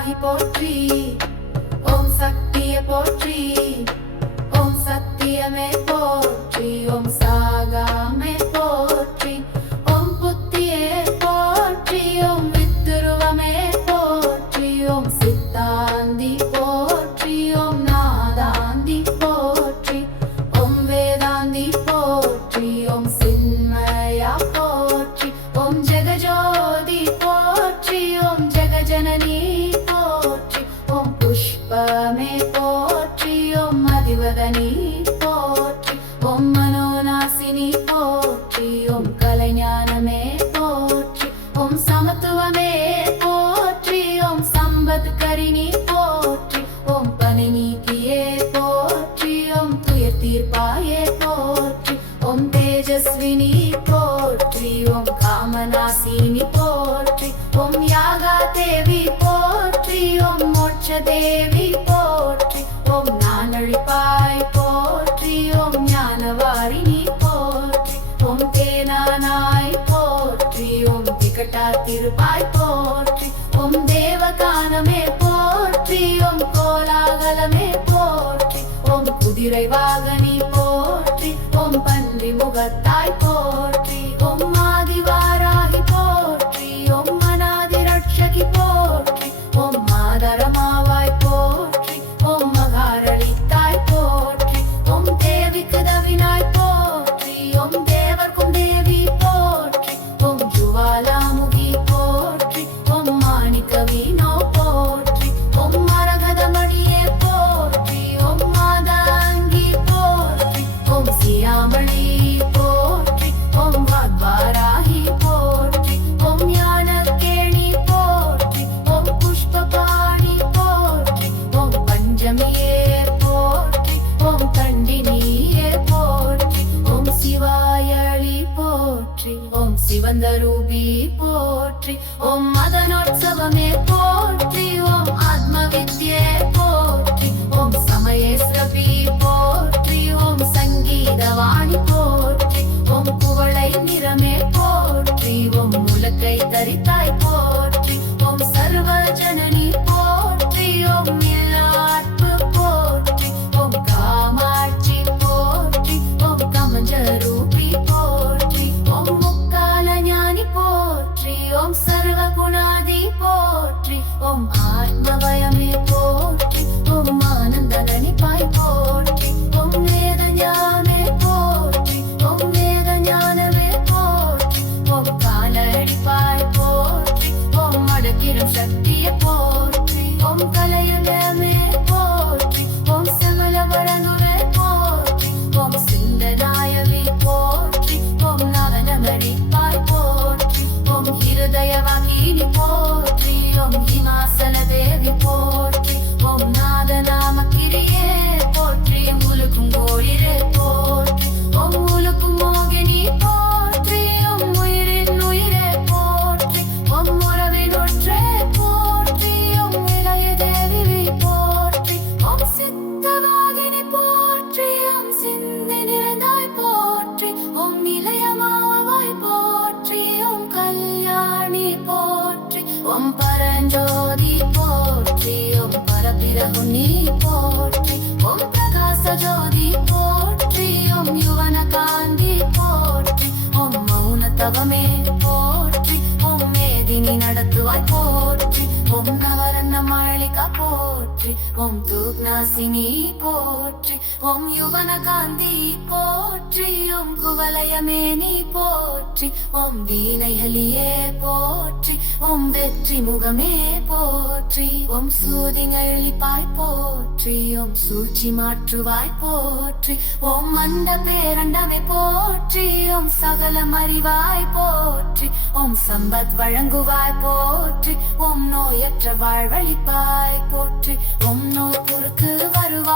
போற்றி ஓம் சக்திய போற்றி ஓம் சத்தியமே போற்றி ஓம் சாகாமே போற்றி ஓம் புத்தியே போற்றி ஓம் வித்துருவமே போற்றி ஓம் சித்தாந்தி போற்றி ஓம் நாதாந்தி போற்றி ஓம் வேதாந்தி போற்றி ஓம் சின்மயா போற்றி ஓம் ஜெகஜோதி போற்றி ஓம் ஜெகஜனனி புஷ்பமே போற்றி ஓம் அதிவதனி போற்றி ஓம் மனோநாசினி போற்றி ஓம் கலைஞானமே போற்றி ஓம் சமத்துவமே போற்றி ஓம் சம்பத்கரிணி போற்றி ஓம் பனி நீக்கியே போற்றி ஓம் துயர் தீர்ப்பாயே போற்றி ஓம் தேஜஸ்வினி போற்றி ஓம் காமநாசினி போற்றி ஓம் யாகா தேவி போற்றி ஓம் மோட்ச தேவி குதிரை வாகனி சிவந்த ரூபி போற்றி ஓம் மதனோற்சவமே போற்றி ஓம் ஆத்ம வித்யே போற்றி ஓம் சமயஸ்ரபி போற்றி ஓம் சங்கீதவாணி போற்றி ஓம் குவளை நிறமே போற்றி ஓம் முலக்கை தரித்தார் தவமே போற்றி ஓம் மேதினி நடத்துவாய் போற்றி. ஓம் நவரன்ன மாளிகா போற்றி ஓம் தூக்னாசினி போற்றி. போற்றி ஓம் யுவன காந்தி போற்றி ஓம் குவலயமே நீ போற்றி ஓம் வீணைகளியே போற்றி ஓம் வெற்றி முகமே போற்றி ஓம் சூதிங்கழிப்பாய் போற்றி ஓம் சூழ்ச்சி மாற்றுவாய் போற்றி ஓம் மந்த பேரண்டமே போற்றி ஓம் சகலம் அறிவாய் போற்றி ஓம் சம்பத் வழங்குவாய் போற்றி ஓம் நோயற்ற வாழ்வழிப்பாய் போற்றி ஓம் நோ குறுக்கு வருவாய்